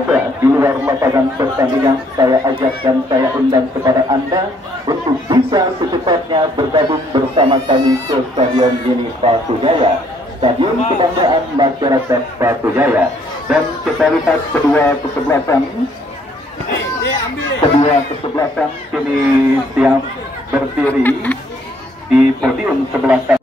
berada di luar lapangan pertandingan, saya ajak dan saya undang kepada Anda untuk bisa secepatnya bergabung bersama kami ke Stadion Mini Batu Jaya, Stadion Kebanggaan Masyarakat Batu Jaya. Dan kita lihat kedua kesebelasan kini siap berdiri di podium sebelah kanan.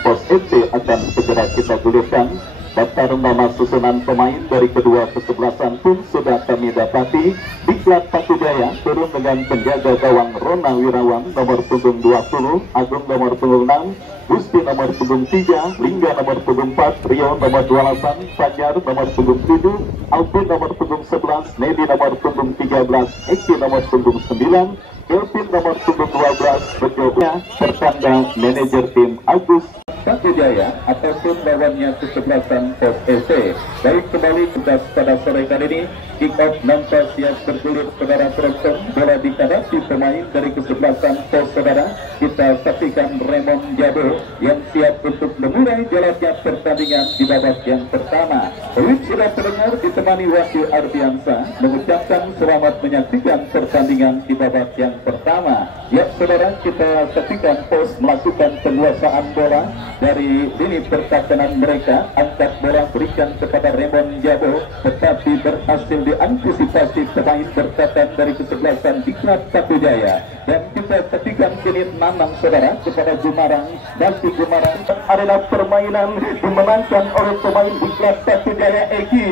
Pos FC akan segera kita gulirkan. Daftar nama susunan pemain dari kedua kesebelasan pun sudah kami dapati. Diklat Batu Jaya turun dengan penjaga gawang Rona Wirawan nomor punggung 20, Agung nomor punggung 6, Gusti nomor punggung 3, Lingga nomor punggung 4, Rio nomor 28, Fajar nomor punggung 7, Alvin nomor punggung 11, Nedi nomor punggung 13, Eki nomor punggung 9, Kelvin nomor punggung 12, berikutnya tertanda manajer tim Agus Batu Jaya ataupun lawannya kesebelasan Pos FC. Baik, kembali kita pada sore kali ini kick off nampak siap bergulir saudara penonton. Bola dihadapi pemain dari kesebelasan Pos saudara. Kita saksikan Raymond Jabo yang siap untuk memulai jalannya pertandingan di babak yang pertama. Peluit sudah terdengar ditemani Wahyu Ardiansa mengucapkan selamat menyaksikan pertandingan di babak yang pertama. Ya saudara, kita saksikan Pos melakukan penguasaan bola dari lini pertahanan mereka. Angkat bola berikan kepada Raymond Jabo, tetapi berhasil diantisipasi pemain bertahan dari kesebelasan Diklat Batu Jaya. Dan kita saksikan kini Nanang saudara kepada Gumarang. Masih Gumarang, arena permainan dimenangkan oleh pemain Diklat Batu Jaya Eki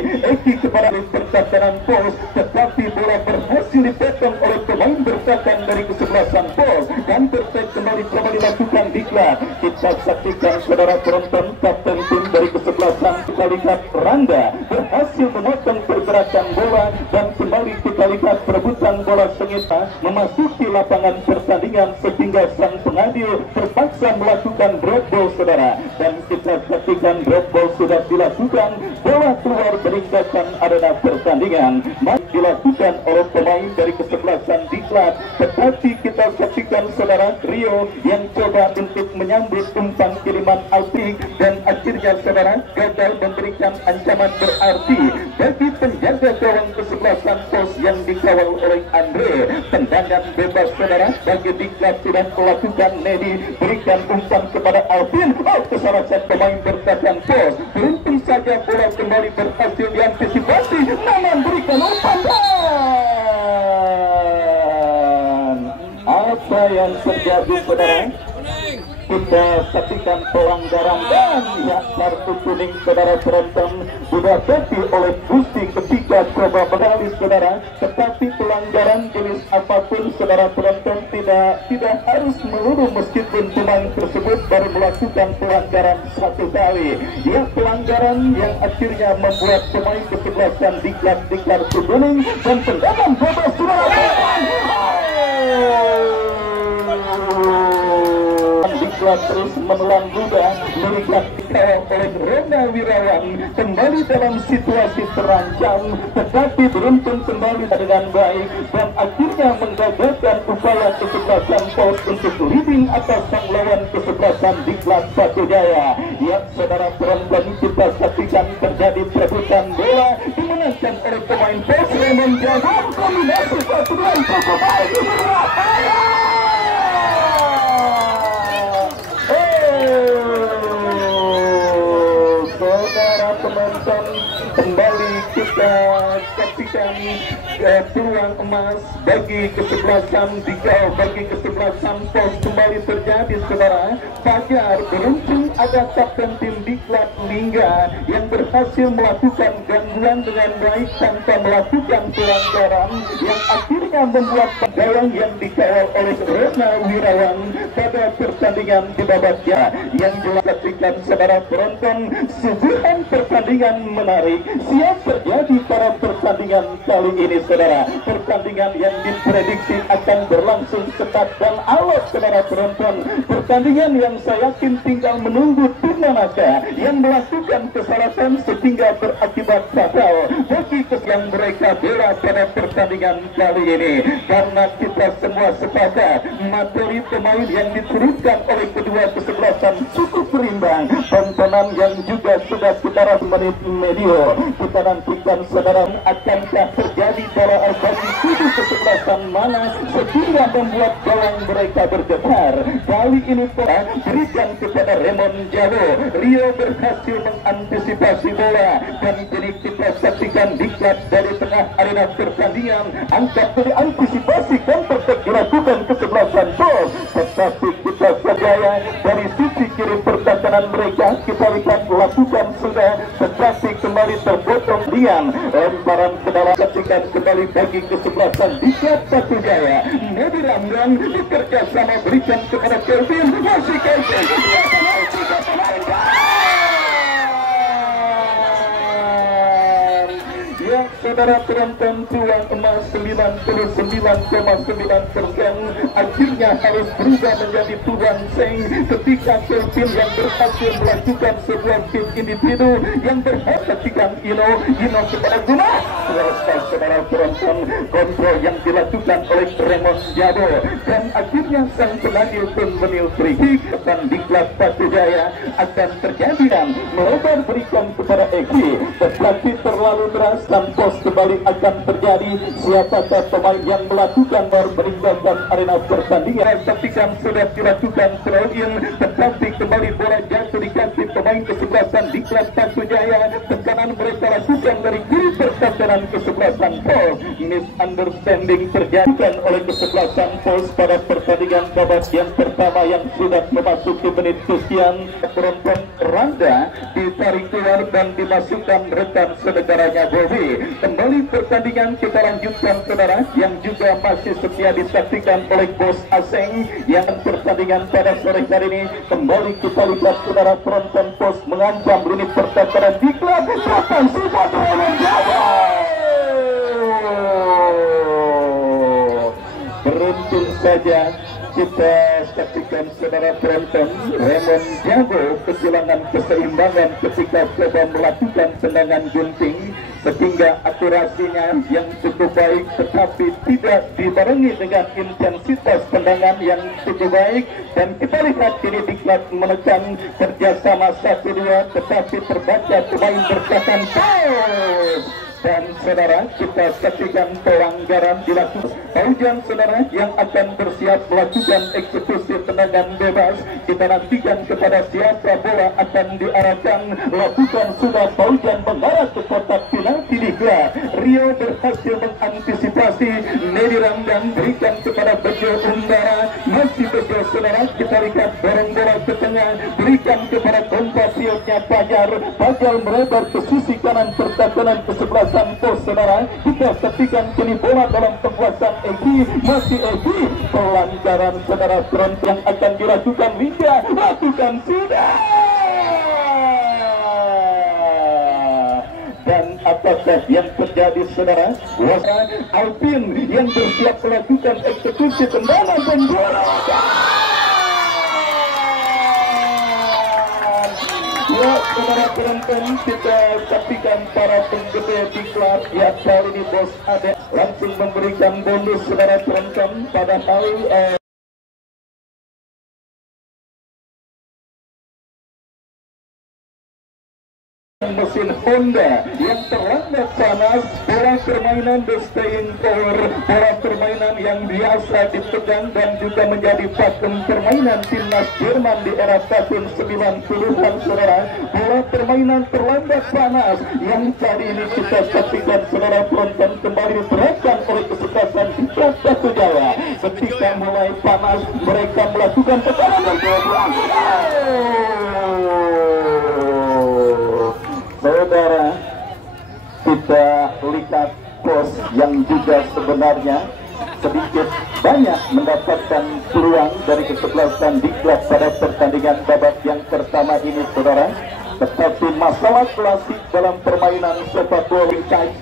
kepada pertahanan Pos, tetapi bola berhasil dipotong oleh pemain bertahan dari kesebelasan Pos dan kembali dilakukan Diklat. Kita saksikan saudara penonton, kapten tim dari kesebelasan kita lihat Rangga berhasil memotong pergerakan bola dan kembali kita lihat perebutan bola sengit memasuki lapangan pertandingan sehingga sang pengadil terpaksa melakukan drop ball saudara. Dan kita saksikan drop ball sudah dilakukan, bola keluar meninggalkan arena pertandingan. Masih dilakukan oleh pemain dari kesebelasan Diklat, tetapi kita saksikan saudara Rio yang coba untuk menyambut umpan kiriman Altik dan akhirnya saudara gagal memberikan ancaman berarti bagi penjaga gawang kesebelasan Pos yang dikawal oleh Andre. Tendangan bebas saudara bagi Diklat sudah melakukan. Nedi berikan umpan kepada Alvin. Kesalahan pemain bertahan Pos. Beruntung saja bola kembali berhasil diantisipasi. Namun berikan umpan dan apa yang terjadi saudara? Kita saksikan pelanggaran dan ya kartu kuning saudara penonton didapati oleh Gusti ketika coba medali saudara, tetapi pelanggaran jenis apapun saudara penonton tidak harus melulu meskipun pemain tersebut baru melakukan pelanggaran satu kali. Ya, pelanggaran yang akhirnya membuat pemain kesebelasan Diklat di kartu kuning dan tendangan bebas saudara. Diklat terus menelan kuda melihat oleh Rona Wirawan kembali dalam situasi terancam, tetapi beruntung kembali dengan baik dan akhirnya menggagalkan upaya kesebelasan Pos untuk leading atas sang lawan kesebelasan Diklat Batu Jaya. Ya saudara penonton, kita saksikan terjadi perebutan bola dimenangkan oleh pemain Pos Raymond Jabo. Kombinasi satu dan cukup baik. Saudara penonton, kembali kita saksikan peluang emas bagi kesebelasan Pos kembali terjadi saudara. Fajar beruntung ada kapten tim Diklat Lingga yang berhasil melakukan gangguan dengan baik tanpa melakukan pelanggaran yang akhirnya membuat gawang yang dikawal oleh Rena Wirawan pada pertandingan di babaknya yang dilakukan saudara penonton. Suguhan pertandingan menarik siap terjadi pada pertandingan kali ini saudara. Pertandingan yang diprediksi akan berlangsung ketat dan alot saudara penonton. Pertandingan yang saya yakin tinggal menunggu tim manakah yang melakukan kesalahan sehingga berakibat fatal bagi yang mereka bela pada pertandingan kali ini. Karena kita semua sepakat materi pemain yang diturunkan oleh kedua kesebelasan cukup berimbang. Tontonan yang juga sudah kita menit medio. Kita nantikan saudara akankah terjadi para bagi tujuh kesebelasan mana sehingga membuat gawang mereka bergetar. Kali ini bola berikan kepada Raymond Jago. Rio berhasil mengantisipasi bola dan kini kita saksikan Diklat dari tengah arena pertandingan angkat dari antisipasi counter attack dilakukan kesebelasan bos, tetapi kita berjaya dari sisi kiri pertahanan mereka kita lihat lakukan sudah, tetapi kembali terpotong Dian lemparan ke dalam saksikan kembali bagi kesebelasan Diklat Patujaya. Nedi Ramdan bekerja sama berikan kepada Kelvin, masih Kelvin yang saudara penonton tuan emas 99,9% akhirnya harus berubah menjadi tuan seng ketika Kelvin yang berhasil melakukan sebuah tim individu yang berhasil Ino kepada guna saudara penonton kontrol yang dilakukan oleh Raymond Jabo dan akhirnya sang penagih pun menil free kick dan Diklat Patujaya akan terjadi dan melebar berikan kepada Eki, tetapi terlalu deras dan pos kembali akan terjadi. Siapakah pemain yang melakukan baru meninggalkan arena pertandingan? Saksikan sudah dilakukan throw-in, tetapi kembali bola jatuh di kaki pemain kesebelasan Diklat Patujaya. Tekanan mereka lakukan dari kiri pertahanan kesebelasan pos. Misunderstanding terjadi oleh kesebelasan pos pada pertandingan babak yang pertama yang sudah memasuki menit kesekian. Penonton Randa ditarik keluar dan dimasukkan rekan senegaranya Bobby. Kembali pertandingan kita lanjutkan saudara yang juga masih setia disaksikan oleh bos Aseng yang pertandingan pada sore hari ini. Kembali kita lihat saudara penonton pos mengancam lini pertahanan Diklat akan sudah menjawab. Beruntung saja kita saksikan saudara penonton Raymond Jago kehilangan keseimbangan ketika coba melakukan tendangan gunting sehingga akurasinya yang cukup baik tetapi tidak dibarengi dengan intensitas tendangan yang cukup baik dan kita lihat kini Diklat menekan kerjasama 1-2 tetapi terbaca pemain bertahan dan saudara kita saksikan pelanggaran dilakukan Paujan saudara yang akan bersiap melakukan eksekusi tendangan bebas. Kita nantikan kepada siapa bola akan diarahkan. Lakukan sudah Paujan mengarah ke kotak penalti Diklat. Rio berhasil mengantisipasi. Nedi Ramdan berikan kepada Bejo Undara, masih Bejo saudara kita lihat dorong bola ke tengah berikan kepada kompasiotnya Pajar melebar ke sisi kanan pertahanan ke sebelah Santos saudara. Kita saksikan kini bola dalam penguasaan Eki, masih Eki pelanggaran saudara front yang akan dilakukan Lingga lakukan sudah. Dan apakah yang terjadi saudara? Wasa Alpin yang bersiap melakukan eksekusi tendangan dan bola. Ya, saudara penonton, kita saksikan para penggede Diklat ya kali ini bos ada langsung memberikan bonus saudara penonton pada kali mesin Honda yang terlambat panas, bola permainan the staying power, bola permainan yang biasa dipegang dan juga menjadi pakem permainan timnas Jerman di era tahun 90-an saudara. Bola permainan terlambat panas yang kali ini kita saksikan saudara penonton kembali diterapkan oleh kesebelasan Diklat Patujaya. Ketika mulai panas mereka melakukan tekanan dan bola kita lihat pos yang juga sebenarnya sedikit banyak mendapatkan peluang dari kesebelasan Diklat pada pertandingan babak yang pertama ini, saudara. Tetapi masalah klasik dalam permainan sepak bola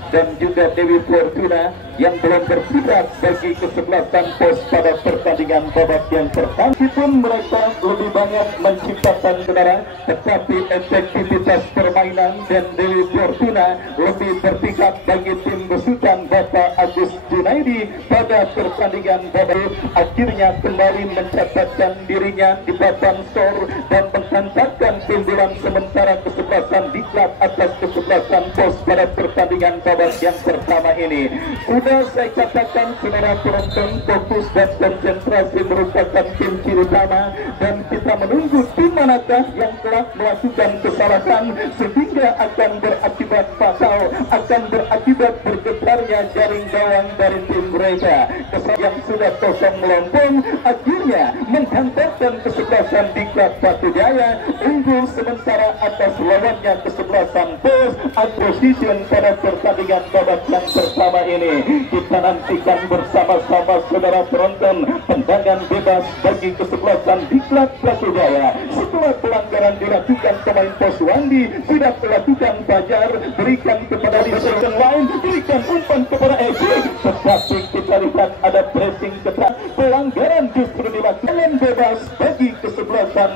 dan juga Dewi Fortuna yang belum bersiap bagi kesebelasan pos pada pertandingan babak yang pertama. Meskipun mereka lebih banyak menciptakan, saudara, tetapi efektivitas permainan dan Dewi Fortuna lebih berpihak bagi tim besutan Bapak Agus Junaidi pada pertandingan babak. Akhirnya kembali mencatatkan dirinya di papan skor dan menghantarkan keunggulan sementara kesebelasan Diklat atas kesebelasan pos pada pertandingan babak yang pertama ini. Sudah saya katakan, saudara penonton, fokus dan konsentrasi merupakan kunci utama, dan kita menunggu tim manakah yang telah melakukan kesalahan sehingga akan berakibat fatal, akan berakibat bergetarnya jaring gawang dari tim mereka. Kesalahan yang sudah kosong melompong akhirnya menghantarkan kesebelasan Diklat Batu Jaya unggul sementara atas lawannya kesebelasan pos Acquisition pada pertandingan babak yang pertama ini. Kita nantikan bersama-sama, saudara penonton, tendangan bebas bagi kesebelasan Diklat Batu Jaya. Setelah pelanggaran dilakukan pemain pos Wandi, sudah melakukan Fajar, berikan kepada yang lain, berikan umpan kepada Eki, tetapi kita lihat ada pressing ketat. Pelanggaran justru dilakukan bebas bagi kesebelasan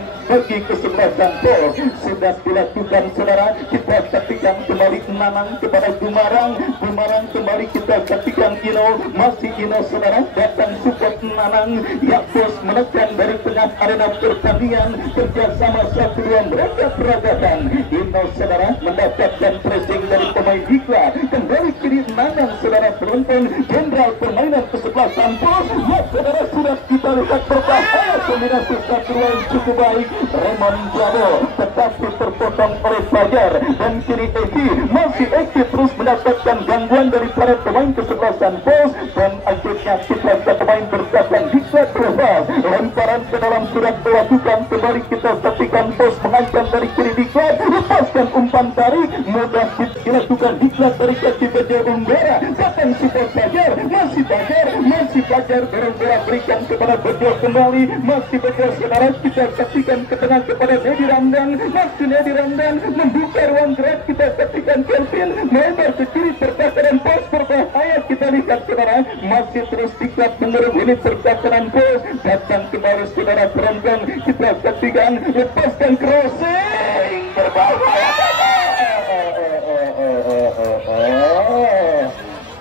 pos. Sudah dilakukan, saudara. Kita saksikan kembali Nanang kepada Gumarang kembali kita saksikan Ino, masih Ino, saudara, datang support Nanang. Ya, bos menekan dari tengah arena pertandingan, kerjasama 1-2 mereka peragatan. Ino, saudara, mendapatkan pressing dari pemain Diklat, kembali kiri Nanang, saudara penonton. Jenderal permainan kesebelasan pos, ya saudara, sudah kita lihat berbahaya kombinasi 1-2 yang cukup baik. Raymond Jabo tetapi terpotong oleh Fajar, dan kiri Eki, masih Eki terus mendapatkan gangguan dari para pemain kesebelasan pos, dan akhirnya kita pemain bertahan Diklat berubah. Lemparan ke dalam sudah dilakukan, kembali kita saksikan pos mengancam dari kiri Diklat, lepaskan umpan tarik, mudah dilakukan Diklat dari kaki BJ Unggara, datang support Fajar, masih Fajar berusaha berikan kepada BJ kembali, masih BJ, saudara, kita saksikan ke tengah kepada Nedi Ramdan, masih Nedi Ramdan membuka ruang gerak, kita saksikan Kelvin melebar ke kiri pertahanan pos berbahaya. Kita lihat, saudara, masih terus Diklat mengeruk ini pertahanan pos, datang kembali, saudara penonton, kita saksikan lepaskan crossing berbahaya.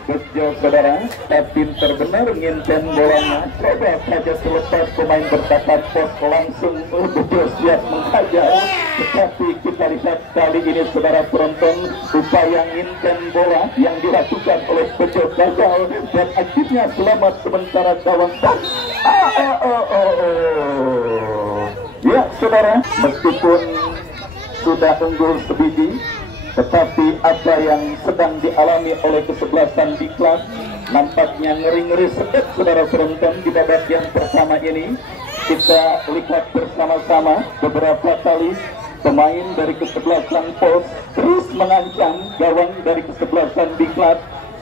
Bejo, saudara, tapi terbenar nginten bolanya, coba saja selepas pemain bertahan pos langsung Bejo siap menghajar, tetapi kita lihat kali ini, saudara penonton, upaya nginten bola yang dilakukan oleh Bejo gagal, dan akhirnya selamat sementara kawan. Ya, saudara, meskipun sudah unggul sebiji, tetapi apa yang sedang dialami oleh kesebelasan Diklat nampaknya ngeri-ngeri sedap, saudara penonton, di babak yang pertama ini. Kita lihat bersama-sama beberapa kali pemain dari kesebelasan pos terus mengancam gawang dari kesebelasan Diklat.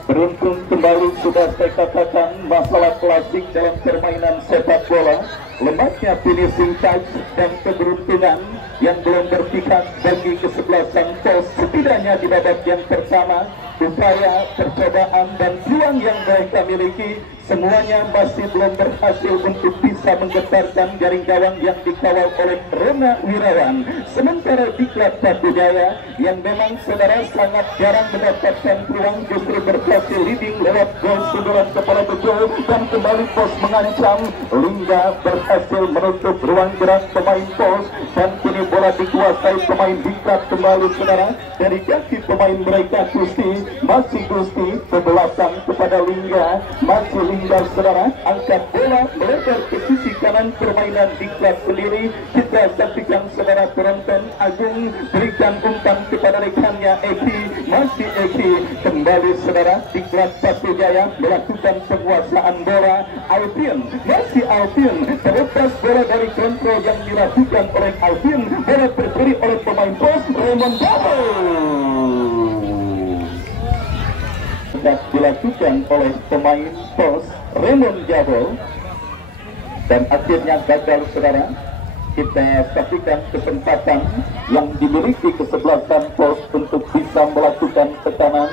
Beruntung kembali, sudah saya katakan, masalah klasik dalam permainan sepak bola, lemahnya finishing touch dan keberuntungan yang belum berpihak bagi kesebelasan pos. Setidaknya di babak yang pertama, upaya, percobaan dan peluang yang mereka miliki semuanya masih belum berhasil untuk bisa menggetarkan jaring gawang yang dikawal oleh Rona Wirawan. Sementara Diklat Batu Jaya yang memang, saudara, sangat jarang mendapatkan peluang justru berhasil leading lewat gol sundulan kepala Bejo, dan kembali pos mengancam. Lingga berhasil menutup ruang gerak pemain pos, dan kini bola dikuasai pemain Diklat kembali, saudara, dari kaki pemain mereka Gusti, masih Gusti kebelasan kepada Lingga, masih Lingga, saudara, angkat bola melebar ke sisi kanan permainan Diklat sendiri. Kita saksikan, saudara penonton, Agung berikan umpan kepada rekannya Eki, masih Eki kembali, saudara, Diklat Batu Jaya melakukan penguasaan bola. Alvin, masih Alvin, terlepas bola dari kontrol yang dilakukan oleh Alvin, bola tercuri oleh pemain pos Raymond Jabo. sedang dilakukan oleh pemain pos Raymond Jabo dan akhirnya gagal, saudara. Kita saksikan kesempatan yang dimiliki kesebelasan pos untuk bisa melakukan tekanan.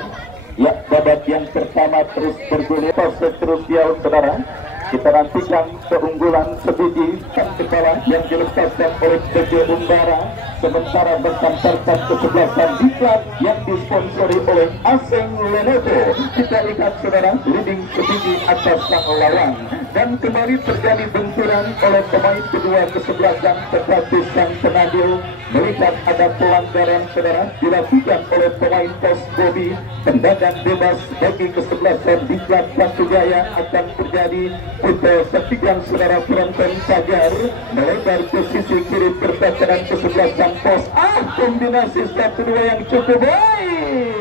Ya, babak yang pertama terus bergulir, pos seterusnya, saudara. Kita nantikan keunggulan sebiji kepala yang dilepaskan oleh PJ Umbara, sementara bertamparkan kesebelasan diklat yang disponsori oleh Aseng Lenovo. Kita lihat, saudara, leading sebiji atas sang lawan, dan kembali terjadi benturan oleh pemain kedua kesebelasan, tetapi sang penadil melihat ada pelanggaran, saudara, dilakukan oleh pemain pos Bobby. Tendangan bebas bagi kesebelasan diklat Batujaya akan terjadi. Kita saksikan, saudara, penonton Fajar melebar ke sisi kiri pertahanan kesebelasan pos. Kombinasi 1-2 yang cukup baik.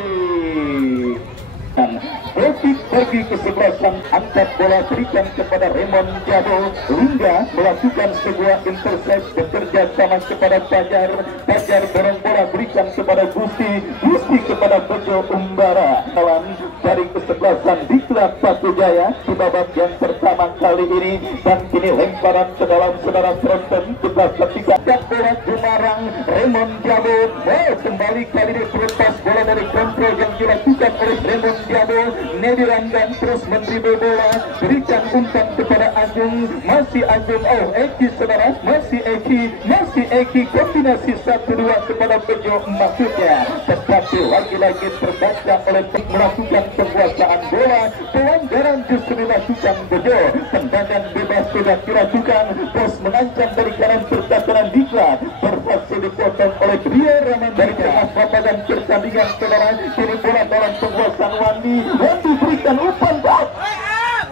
Profit bagi kesebelasan, angkat bola berikan kepada Raymond Jabo, hingga melakukan sebuah intercept bekerja sama kepada Fajar. Fajar dorong bola berikan kepada Gusti kepada Bejo Umbara. Kawan dari kesebelasan diklat Batujaya di babak yang pertama kali ini, dan kini lemparan ke dalam, saudara penonton. Kita ketika bola Jumarang, Raymond Jabo kembali kali ini terlepas bola dari kontrol yang dilakukan oleh Raymond Jabo. Nediran dan terus mendribble bola, berikan umpan kepada Agung, masih Agung, Eki, saudara, masih Eki, kombinasi 1-2 kepada Bejo, maksudnya, tetapi lagi-lagi terbaca oleh melakukan penguasaan bola. Pelanggaran justru dilakukan Bejo. Tendangan bebas sudah dilakukan, pos mengancam dari kanan pertahanan diklat, berhasil dipotong oleh Rio Raman dari tengah babagan pertandingan, saudara. Kini bola dalam penguasaan Wandi diberikan umpan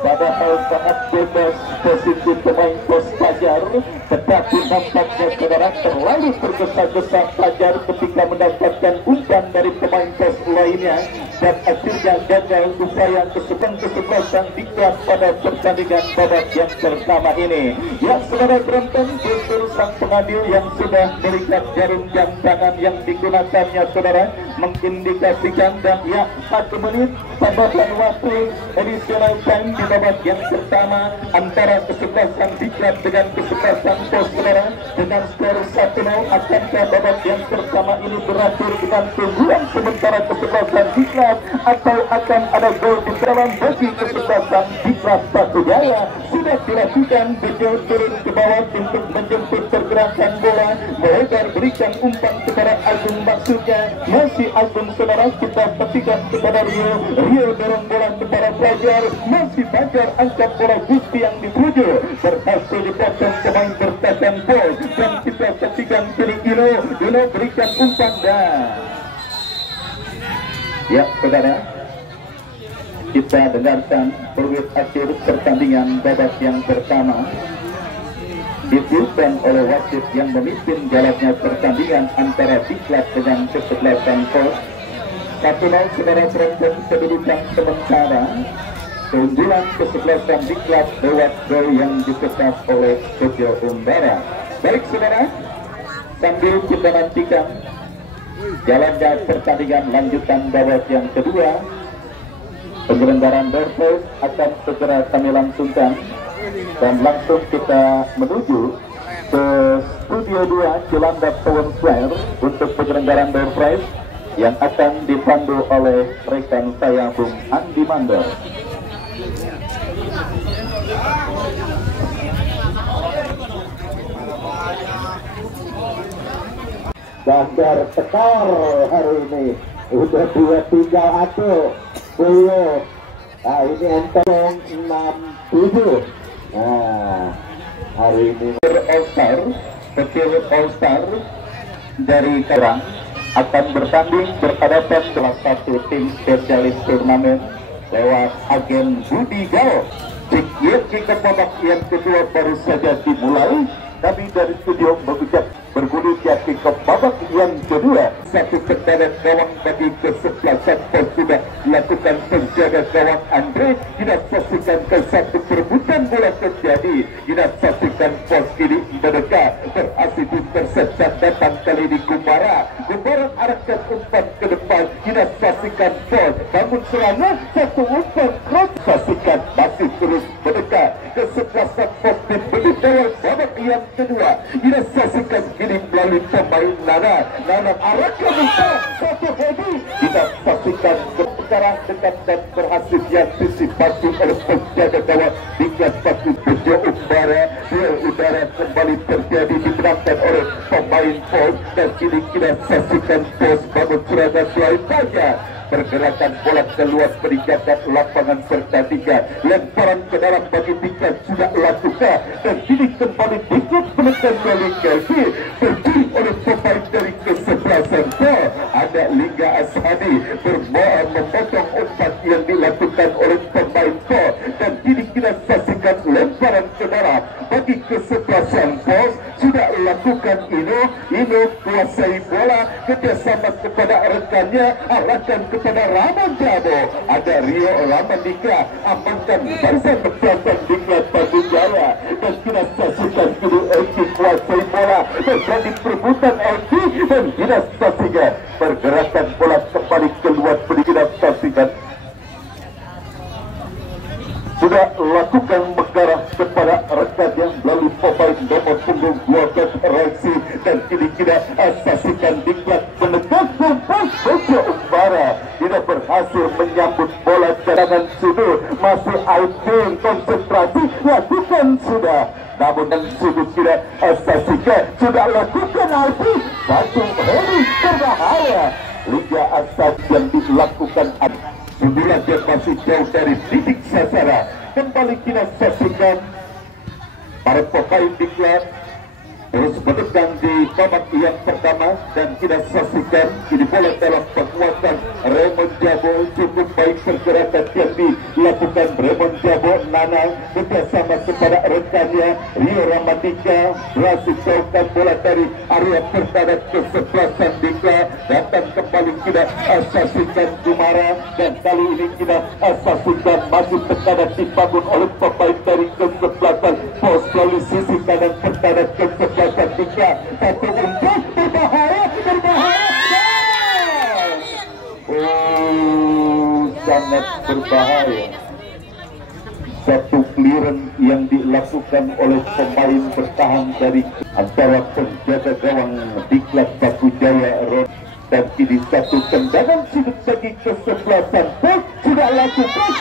padahal sangat bebas posisi pemain pos Fajar, tetapi nampaknya, saudara, terlalu tergesa-gesa Fajar ketika mendapatkan umpan dari pemain pos lainnya, dan akhirnya gagal upaya kesebelasan diklat pada pertandingan babak yang pertama ini. Ya, saudara penonton, justru sang pengadil yang sudah melihat jarum jam tangan yang digunakannya, saudara, mengindikasikan, dan ya, 1 menit tambahan waktu additional time di babak yang pertama antara kesebelasan diklat dengan kesebelasan pos, saudara, dengan skor 1-0. Akankah babak yang pertama ini berakhir dengan keunggulan sementara kesebelasan diklat, atau akan ada gol di dalam bagi kesebelasan diklat Batujaya? Sudah dilakukan, Bejo turun ke bawah untuk menjemput pergerakan bola, melebar berikan umpan kepada Agung, maksudnya masih Agung, saudara. Kita petikan kepada Rio dorong bola kepada Fajar, masih Fajar angkat bola Gusti yang dituju, berhasil dipotong pemain bertahan pos, dan kita petikan kiri Ino berikan umpan, dan ya, saudara, kita dengarkan peluit akhir pertandingan babak yang pertama ditiupkan oleh wasit yang memimpin jalannya pertandingan antara diklat dengan kesebelasan pos. 1-0, saudara penonton, kedudukan sementara. Keunggulan kesebelasan diklat lewat gol yang dikemas oleh Bejo Umbara. Baik, saudara, sambil kita nantikan jalannya pertandingan lanjutan babak yang kedua, penyelenggaraan door prize akan segera kami langsungkan, dan langsung kita menuju ke Studio 2 Cilandak Town Square untuk penyelenggaraan door prize yang akan dipandu oleh rekan saya Bung Andi Mandor. Dasar tekor hari ini udah 2-3 atuh 10. Nah, ini entong 6-7. Nah, hari ini All-Star, kecil All-Star dari Karang akan bertanding berhadapan salah satu tim spesialis turnamen lewat agen Budi Gao. Jika babak yang kedua baru saja dimulai, kami dari studio mengucapkan bergulir jati ke babak yang kedua. Satu tendangan gawang bagi kesebelasan pos sudah dilakukan penjaga gawang Andre. Kita saksikan ke satu perebutan bola terjadi. Kita saksikan pos kiri mendekat, berhasil interception datang kali di Gumbara. Gumbara arahkan umpan ke depan. Kita saksikan pos bangun serangan, satu umpan cross. Saksikan masih terus mendekat kesebelasan pos di menit awal babak yang kedua. Kita saksikan kini melalui pemain Nana arahkan umpan satu heady. Kita saksikan sekarang dekat dan berhasil diantisipasi oleh penjaga gawang di kelas satu Bejo Umbara. Duel udara kembali terjadi dimenangkan oleh pemain pos dan kini kita saksikan pos bangun serangan selain banyak. Pergerakan bola keluar meninggalkan lapangan pertandingan. Lemparan ke dalam bagi Dika sudah lakukan dan kini kembali Dika menekan melalui Kelvin. Terjadi oleh pemain dari kesebelasan pos. Ada Lingga Ashadi memotong umpan yang dilakukan oleh pemain pos dan kini kita saksikan lemparan ke dalam bagi kesebelasan pos. Sudah lakukan Ino kuasai bola kerjasama kepada rekannya, arahkan kepada Raman Jabo. Ada Rio Ramandika amankan barisan berkuasa Diklat Batu Jaya dan kita saksikan kini Eki kuasai bola terjadi perebutan Eki dan kita saksikan pergerakan bola kembali keluar. Kita saksikan sudah lakukan mengarah kepada rekannya melalui pemain nomor punggung 12 Reksi dan kini kita saksikan Diklat menekan umpan Bejo Umbara. Tidak berhasil menyambut bola cadangan sudut. Masih Alvin konsentrasi lakukan sudah, namun dan sudut tidak saksikan sudah lakukan Alvin satu heady berbahaya. Liga Asal yang dilakukan Sundulan dia masih jauh dari titik sasaran. Kembali kita saksikan para pemain Diklat terus berdegang di babak yang pertama dan kita saksikan ini bola dalam penguasaan Raymond Jabo. Cukup baik pergerakan yang dilakukan Raymond Jabo. Nana bersama kepada rekannya Rio Ramandika berhasil jauhkan bola dari area pertahanan kesebelasan Diklat. Datang kembali kita saksikan Jumara dan kali ini kita saksikan masih tekanan dibangun oleh pemain dari kesebelasan pos melalui sisi kanan pertahanan kesebelasan Diklat. Satu umpan berbahaya. Sangat berbahaya. Satu clearance yang dilakukan oleh pemain bertahan dari antara penjaga gawang Diklat Batu Jaya dan kini satu tendangan sudut bagi kesebelasan pos sudah lakukan.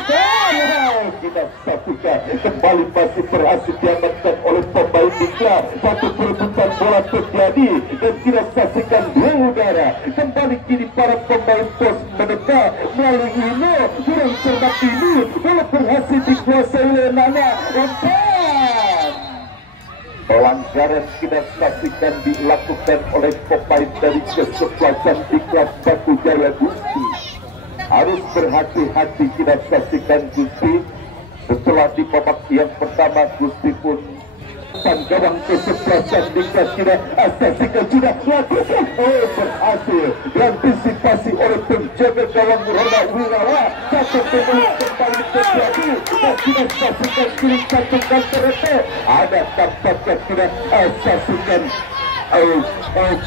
Kita saksikan kembali masih berhasil diamankan oleh pemain Diklat. Satu perebutan bola terjadi dan kita saksikan duel udara. Kembali kini para pemain pos mendekat melalui Ino kurang cermat ini bola berhasil dikuasai oleh Nana. Pelanggaran kita saksikan dilakukan oleh pemain dari kesebelasan Diklat Batu Jaya Gusti. Harus berhati-hati kita saksikan Gusti. Setelah di babak yang pertama Gusti pun gawang kesebelasan Diklat kita saksikan sudah lakukan. Berhasil diantisipasi oleh penjaga gawang Rona Wirawa. Satu pemain kembali terjadi dan kita saksikan kiri cantumkan terete. Ada tampaknya kita saksikan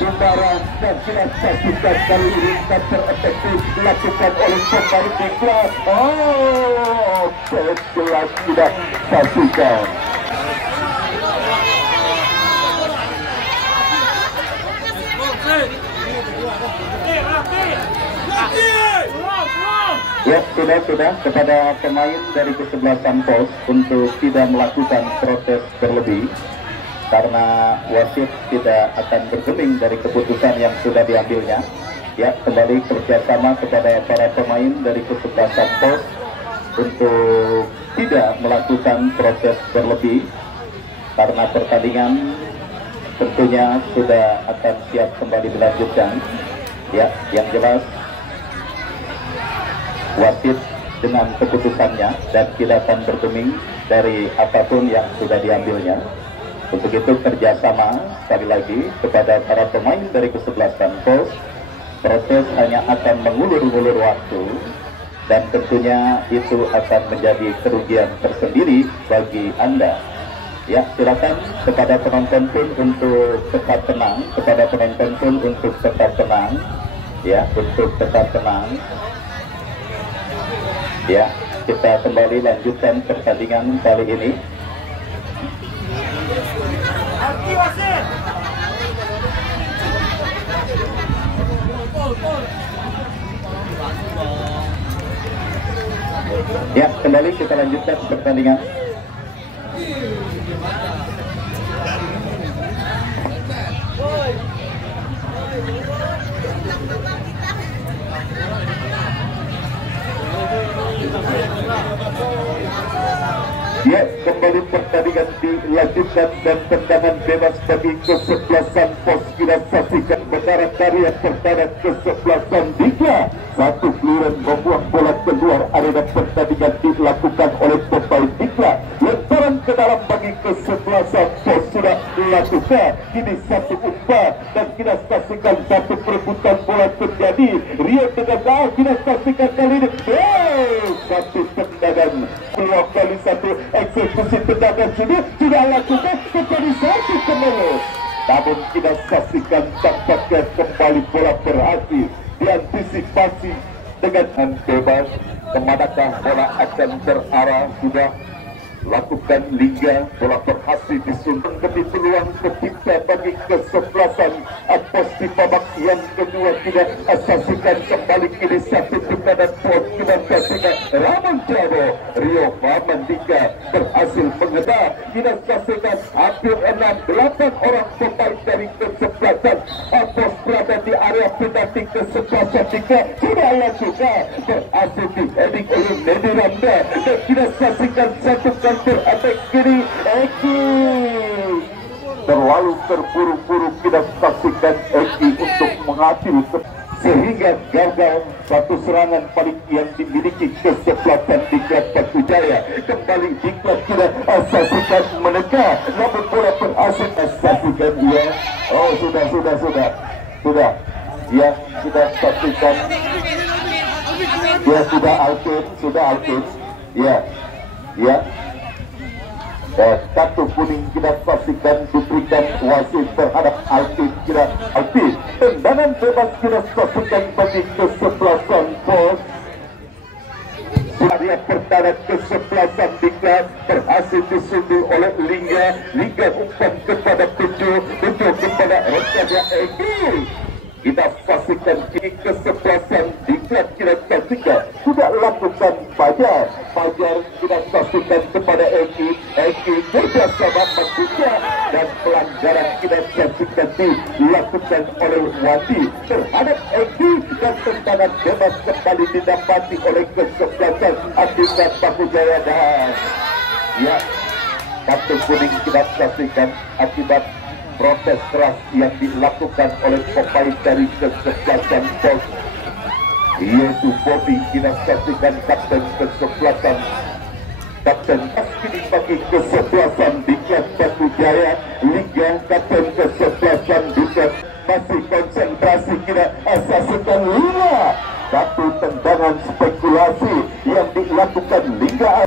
Jumara dan kita saksikan kali ini counter efektif dilakukan oleh pemain Diklat. Jelas tidak saksikan. Ya, sudah kepada pemain dari kesebelasan pos untuk tidak melakukan protes berlebih karena wasit tidak akan bergeming dari keputusan yang sudah diambilnya. Ya, kembali kerjasama kepada para pemain dari kesebelasan pos untuk tidak melakukan protes berlebih karena pertandingan tentunya sudah akan siap kembali dilanjutkan. Ya, yang jelas wasit dengan keputusannya dan tidak akan bergeming dari apapun yang sudah diambilnya. Untuk itu kerjasama sekali lagi kepada para pemain dari kesebelasan pos. Proses hanya akan mengulur-ulur waktu dan tentunya itu akan menjadi kerugian tersendiri bagi Anda. Ya, silakan kepada penonton pun untuk tetap tenang, kepada penonton pun untuk tetap tenang, ya, untuk tetap tenang. Ya, kita kembali lanjutkan pertandingan kali ini. Ya, kembali kita lanjutkan pertandingan. Ya, kembali pertandingan dilanjutkan dan tendangan bebas bagi kesebelasan pos. Kita saksikan benar karya pertandingan kesebelasan Dika. Satu keliran membuang bola keluar arena pertandingan dilakukan oleh pemain Dika. Lemparan ke dalam bagi kesebelasan pos sudah dilakukan. Kini satu umpan dan kita saksikan satu perebutan bola terjadi. Rio dengan gol kita saksikan kali ini. Satu tendangan peluang kali satu eksekusi tendangan sudah lakukan menjadi satu kemelut. Namun kita saksikan tampaknya kembali bola berhasil diantisipasi dengan bebas. Kemanakah bola akan terarah? Sudah lakukan Liga, bola berhasil disumbang demi peluang ketiga bagi kesebelasan pos di babak yang kedua. Tidak saksikan kembali kini satu kepada pos. Kita saksikan Ramon Jabo Rio Mamandika berhasil mengedar. Kita saksikan hampir 6-8 orang pemain dari kesebelasan pos berada di area penalti kesebelasan Dika. Sudah lakukan berhasil di-heading oleh Nedi Ramda dan kita saksikan satu beratak kiri Eki. Terlalu terburu-buru kita saksikan Eki untuk mengambil sehingga gagal satu serangan paling yang dimiliki kesebelasan Diklat Batu Jaya. Kembali Diklat kita saksikan menekan, namun bola berhasil saksikan dia. Oh sudah ya, kita saksikan dia sudah out ya. Kartu kuning kita saksikan diberikan wasit terhadap Alvin. Tendangan bebas kita saksikan bagi kesebelasan pos. Area pertandingan kesebelasan Diklat berhasil disundul oleh Lingga umpan kepada Bejo kepada Rekannya Egi. Kita pastikan kini kesebelasan Diklat kita saksikan sudah lakukan Fajar kita pastikan kepada Eki bersama Maksudnya dan pelanggaran kita saksikan dilakukan oleh Wadi terhadap Eki dan tendangan bebas kembali didapati oleh kesebelasan Diklat Batu Jaya. Dan ya, kartu kuning kita saksikan akibat protes keras yang dilakukan oleh pemain dari kesebelasan pos, yaitu Bobby. Kita saksikan kapten kesebelasan kini bagi kesebelasan Diklat Batu Jaya. Liga kapten kesebelasan Diklat masih konsentrasi. Kita saksikan satu tendangan spekulasi yang dilakukan Liga.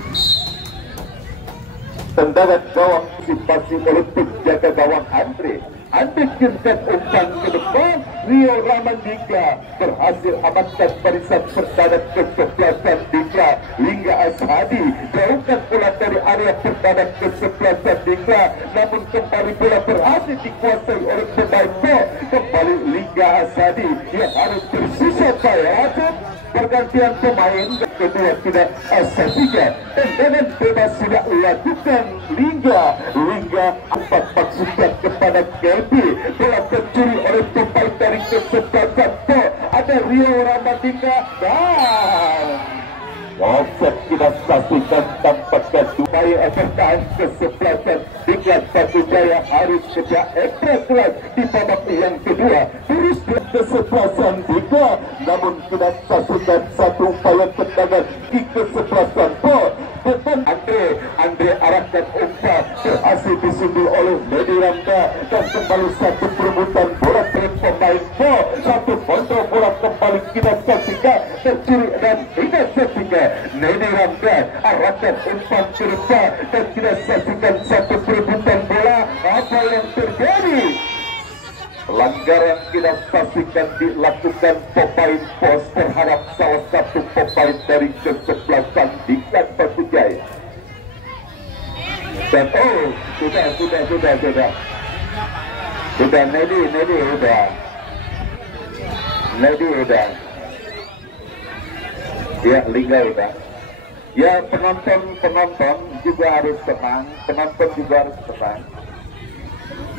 Tendangan gawang dipasi oleh penjaga gawang Andre kirimkan umpan ke depan. Rio Ramandika berhasil amankan barisan pertahanan kesebelasan Diklat. Lingga Ashadi jauhkan bola dari area pertahanan kesebelasan Diklat, namun kembali bola berhasil dikuasai oleh pemain Po. Kembali Lingga Ashadi yang harus tersisa pergantian pemain kedua tidak saksikan. Tendangan bebas sudah lakukan Lingga umpan maksudnya kepada Kelby. Bola tercuri oleh pemain dari kesebelasan Po. Ada Rio Ramandika dan offset. Kita saksikan tampaknya upaya bertahan kesebelasan Diklat Batu Jaya harus kerja ekstra keras di babak yang kedua. Terus kesebelasan Diklat, namun kita saksikan satu upaya tendangan di kesebelasan Po. Andre arahkan umpan berhasil disundul oleh Nedi Ramda dan kembali satu perebutan bola dari pemain Po. Satu kontrol bola kembali kita saksikan ke kiri dan kita saksikan Nedi Ramda arahkan umpan ke depan dan kita saksikan satu perebutan bola. Apa yang terjadi? Pelanggaran kita saksikan dilakukan pemain POS terhadap salah satu pemain dari kesebelasan Diklat Batu Jaya. Dan sudah Nedi udah ya liga udah ya, penonton juga harus tenang,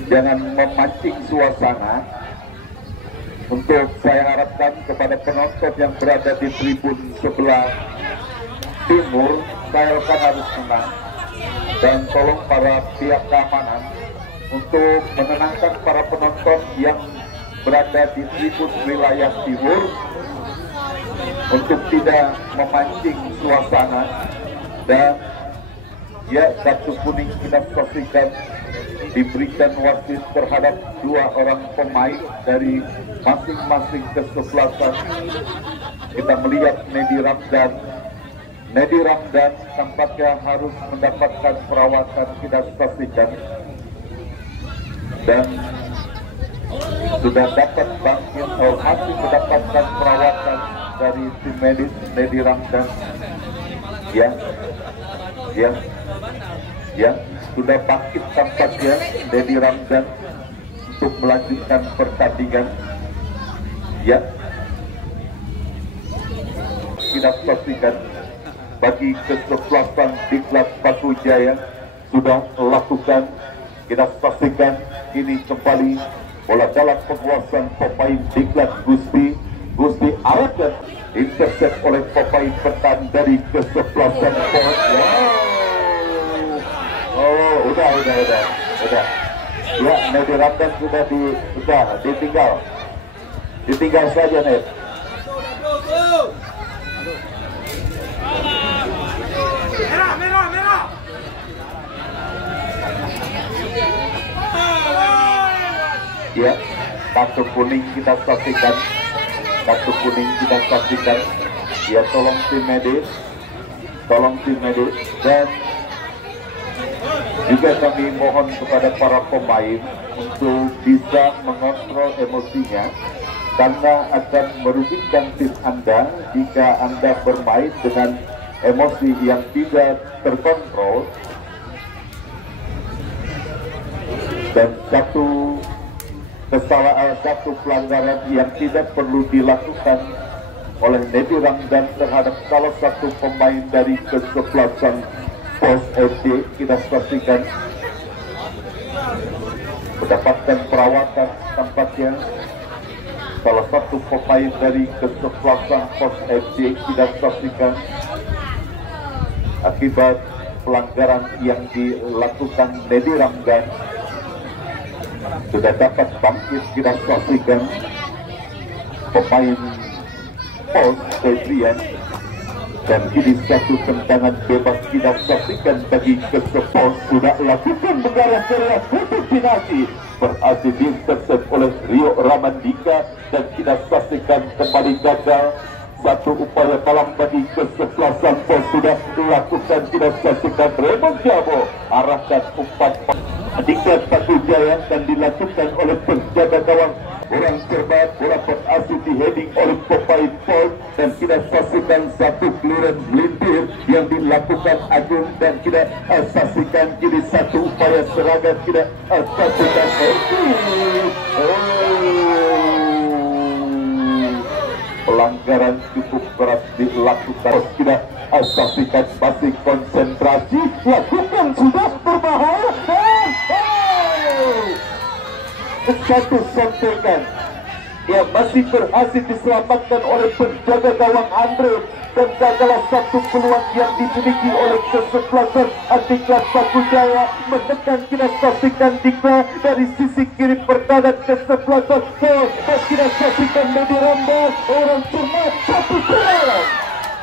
jangan memancing suasana. Untuk saya harapkan kepada penonton yang berada di tribun sebelah timur, saya harus tenang. Dan tolong para pihak keamanan untuk menenangkan para penonton yang berada di tribun wilayah timur untuk tidak memancing suasana. Dan ya, kartu kuning kita saksikan diberikan wasit terhadap dua orang pemain dari masing-masing kesebelasan. Kita melihat Nedi Ramdan tampaknya harus mendapatkan perawatan, kita saksikan, dan sudah dapat bangkit masih mendapatkan perawatan dari tim medis Nedi Ramdan. Ya, sudah bangkit tampaknya Nedi Ramdan untuk melanjutkan pertandingan. Ya, kita saksikan bagi kesebelasan Diklat Batu Jaya sudah melakukan. Kita saksikan ini kembali bola dalam penguasaan pemain Diklat Gusti arahkan intercept oleh pemain bertahan dari kesebelasan POS. Udah. Ya, Nedi Ramdan sudah ditinggal saja, Ned. Merah. Ya, kartu kuning kita saksikan. Ya, tolong tim medis dan juga kami mohon kepada para pemain untuk bisa mengontrol emosinya, karena akan merugikan tim Anda jika Anda bermain dengan emosi yang tidak terkontrol. Dan satu pelanggaran yang tidak perlu dilakukan oleh Nedi Ramdan terhadap salah satu pemain dari kesebelasan POS FC. Kita saksikan mendapatkan perawatan tampaknya salah satu pemain dari kesebelasan POS FC. Kita saksikan akibat pelanggaran yang dilakukan Nedi Ramdan sudah dapat bangkit. Kita saksikan pemain POS Febrian dan kini satu tendangan bebas kita saksikan bagi kesebelasan sudah lakukan mengarah ke arah finasi, berhasil diintercept oleh Rio Ramandika dan kita saksikan kembali gagal. Satu upaya malam bagi kesebelasan POS sudah dilakukan. Kita saksikan Raymond Jabo arahkan umpan Diklat Batu Jaya dan dilakukan oleh penjaga gawang orang cermat. Bola berhasil di-heading oleh pemain POS dan kita saksikan satu clearance melintir yang dilakukan Agung dan kita saksikan kini satu upaya serangan. Kita saksikan pelanggaran cukup berat dilakukan. Kita saksikan masih konsentrasi, lakukan sudah berbahaya dan satu sontekan yang masih berhasil diselamatkan oleh penjaga gawang Andre dan gagalah satu peluang yang dimiliki oleh kesebelasan Diklat Batu Jaya menekan. Kita saksikan Diklat dari sisi kiri pertahanan kesebelasan POS dan kita saksikan Nedi Ramdan orang cermat satu serangan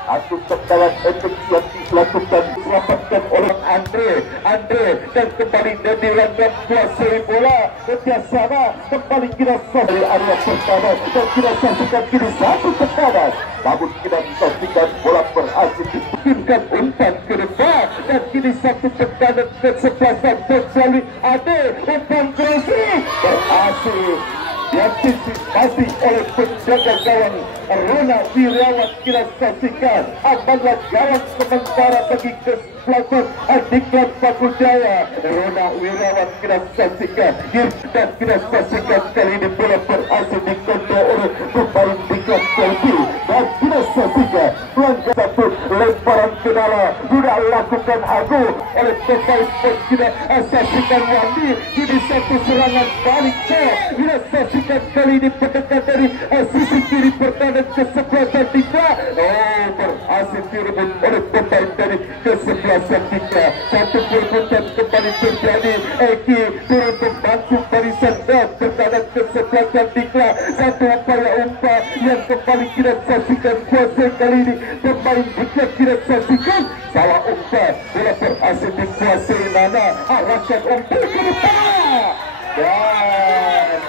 Aku tendangan efek yang dilakukan diselamatkan oleh Andre dan kembali dari langkah kuasai bola kerjasama kembali kita dari area pertama dan kita saksikan kini satu tekanan, namun kita saksikan bola berhasil dikirimkan umpan ke depan dan kini satu tekanan kesebelasan melalui Ade umpan crossing berhasil diantisipasi oleh penjaga gawang Rona Wirawan. Kita saksikan amalan gawang sementara bagi kesebelasan Diklat Pakujaya. Rona Wirawan kita saksikan dan kita saksikan kali ini bola berhasil dikontrol oleh pemain Diklat Selvi dan kita saksikan langkah satu lemparan ke dalam sudah lakukan Agu oleh pemain kita saksikan Wandi. Ini satu serangan balik kita saksikan kali ini pendekat dari sisi kiri pertahanan kesebelasan Diklat berhasil direbut oleh pemain dari kesebelasan Diklat. Satu perebutan kembali terjadi. Eki turun membantu barisan pertahanan kesebelasan Diklat. Satu upaya umpan yang kembali kita saksikan kuasai kali ini pemain Diklat. Kita saksikan salah umpan, bola berhasil dikuasai Nana, arahkan umpan ke depan. Dan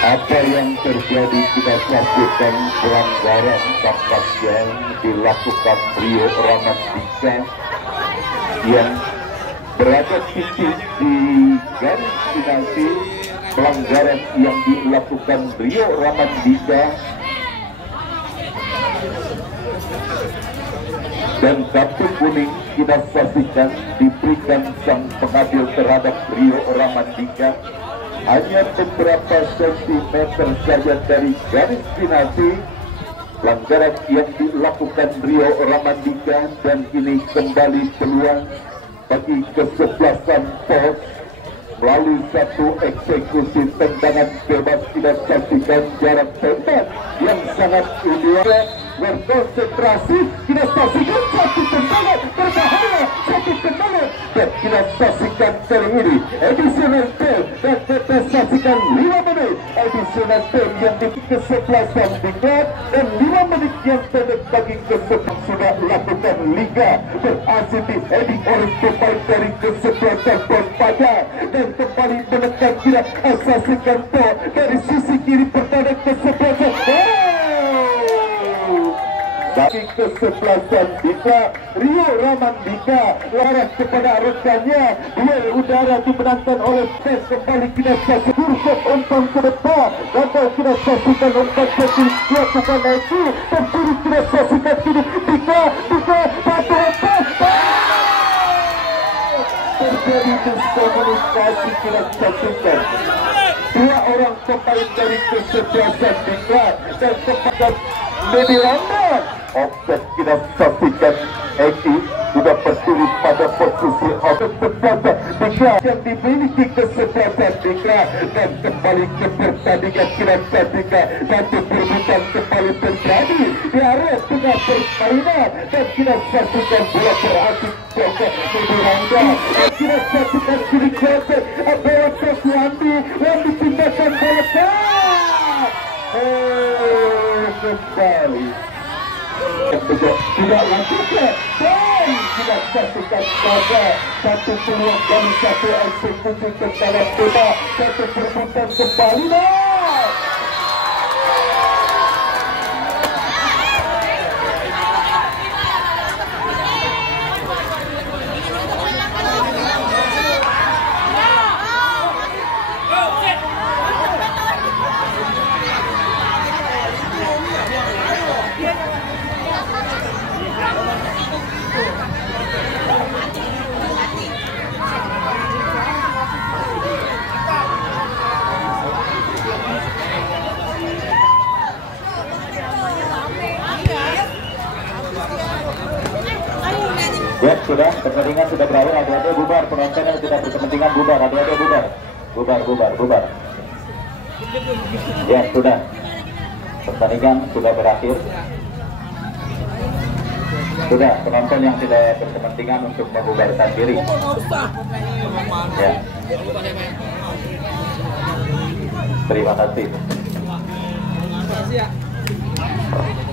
apa yang terjadi kita saksikan pelanggaran tampaknya dilakukan Rio Ramandika yang berada titik di garis finasi. Pelanggaran yang dilakukan Rio Ramandika dan kartu kuning kita saksikan diberikan sang pengadil terhadap Rio Ramandika hanya beberapa sentimeter saja dari garis finasi. Pelanggaran yang dilakukan Rio Ramandika dan ini kembali peluang bagi kesebelasan POS melalui satu eksekusi tendangan bebas. Kita saksikan jarak tembak yang sangat ideal, berkonsentrasi. Kita saksikan satu tendangan berbahaya, satu tendangan, dan kita saksikan kali ini additional time dan kita saksikan 5 menit additional time yang di kesebelasan Diklat dan 5 menit yang pendek bagi kesebelasan sudah lakukan liga berhasil diedit oleh pemain dari kesebelasan Padang dan kembali menekan. Kita saksikan dari sisi kiri pertahanan kesebelasan bagi kesebelasan Diklat. Rio Ramandika arah kepada rekannya, duel udara dimenangkan oleh Pes. Kembali kita saksikan kursus umpan ke depan, gagal kita saksikan umpan ke kiri dilakukan Eki dan kiri kita saksikan kiri Diklat satu umpan terjadi diskomunikasi. Kita saksikan dua orang pemain dari kesebelasan Diklat dan kepada Dedi London. Offset kita saksikan Eki sudah berdiri pada posisi offset kesebelasan Diklat yang dimiliki kesebelasan Diklat dan kembali ke pertandingan. Kita saksikan satu perebutan kembali terjadi di area tengah permainan dan kita saksikan bola berhasil Dedi London. Kita saksikan kiri kotak bola ke Wandi yang dipindahkan bola kembali tidak lakukan dan tidak saksikan pada satu peluang dari satu eksekusi tendangan bebas, satu perebutan kembali. Ya sudah, pertandingan sudah berakhir. Adik-adik bubar, penonton yang tidak berkepentingan bubar. Adik-adik bubar. Ya sudah, pertandingan sudah berakhir. Sudah, penonton yang tidak berkepentingan untuk membubarkan diri. Ya. Terima kasih. Jakarta.